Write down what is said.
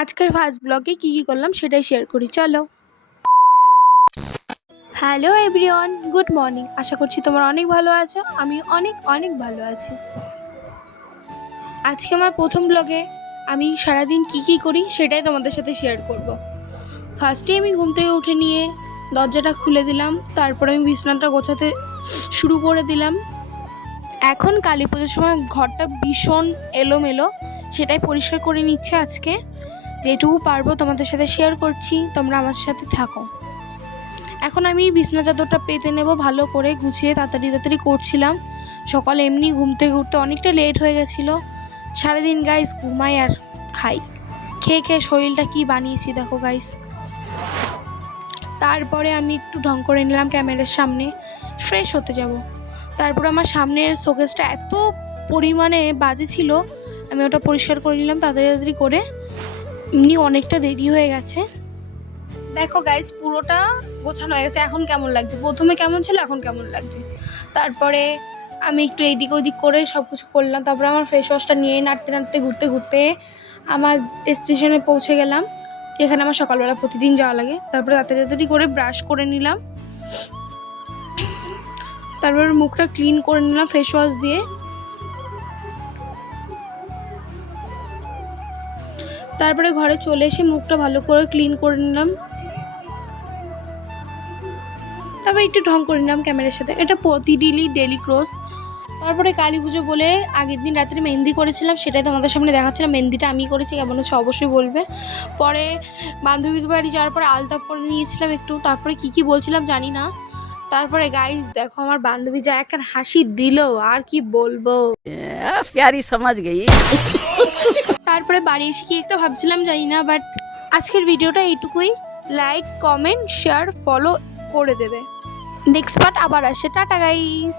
আজকের ফার্স্ট ব্লগে কী কী করলাম সেটাই শেয়ার করি, চলো। Hello everyone, good morning. আশা করছি তোমরা অনেক ভালো আছো, আমি অনেক অনেক ভালো আছি। আজকে আমার প্রথম ব্লগে আমি সারাদিন কী কী করি সেটাই তোমাদের সাথে শেয়ার করব। ফার্স্টে আমি ঘুম থেকে উঠে নিয়ে দরজাটা খুলে দিলাম, তারপরে আমি বিছানাটা গোছাতে শুরু করে দিলাম। এখন কালী পুজোর সময় ঘরটা ভীষণ এলোমেলো, সেটাই পরিষ্কার করে নিচ্ছে আজকে। যেটুকু পারবো তোমাদের সাথে শেয়ার করছি, তোমরা আমার সাথে থাকো। এখন আমি বিছনা চাদরটা পেতে নেব, ভালো করে গুছিয়ে তাড়াতাড়ি করছিলাম। সকালে এমনি ঘুম থেকে উঠতে অনেকটা লেট হয়ে গেছিলো। সারাদিন গাইস ঘুমাই আর খাই, খেয়ে খেয়ে শরীরটা কি বানিয়েছি দেখো গাইস। তারপরে আমি একটু ঢং করে নিলাম ক্যামেরার সামনে, ফ্রেশ হতে যাব। তারপর আমার সামনের শোকেসটা এত পরিমাণে বাজে ছিল, আমি ওটা পরিষ্কার করে নিলাম তাড়াতাড়ি করে। এমনি অনেকটা দেরি হয়ে গেছে। দেখো গাইস পুরোটা গোছানো হয়ে গেছে। এখন কেমন লাগছে, প্রথমে কেমন ছিল এখন কেমন লাগছে। তারপরে আমি একটু এইদিক ওইদিক করে সব কিছু করলাম। তারপরে আমার ফেস ওয়াশটা নিয়ে নাড়তে ঘুরতে আমার ডেস্টিনেশনে পৌঁছে গেলাম, যেখানে আমার সকালবেলা প্রতিদিন যাওয়া লাগে। তারপরে তাড়াতাড়ি করে ব্রাশ করে নিলাম, তারপরে মুখটা ক্লিন করে নিলাম ফেস ওয়াশ দিয়ে। তারপরে ঘরে চলে এসে মুখটা ভালো করে ক্লিন করে নিলাম, তারপরে একটু ঢং করে নিলাম ক্যামেরার সাথে। এটা প্রতিদিনই ডেলি ক্রস। তারপরে কালী পুজো বলে আগের দিন রাত্রে মেহেন্দি করেছিলাম, সেটাই তোমাদের সামনে দেখাচ্ছিলাম। মেহেন্দিটা আমি করেছি, কেমন হচ্ছে অবশ্যই বলবে। পরে বান্ধবীর বাড়ি যাওয়ার পরে আলতা পরে নিয়েছিলাম একটু, তারপরে কি বলছিলাম জানি না। তারপরে গাইস দেখো আমার বান্ধবী যা একটা হাসি দিল, আর কি বলবো, प्यारी समझ गई। তারপরে বাড়ি এসে কি একটা ভাবছিলাম জানি না, বাট আজকের ভিডিওটা এইটুকুই। লাইক, কমেন্ট, শেয়ার, ফলো করে দেবে। নেক্সট পার্ট আবার আসে। Tata guys.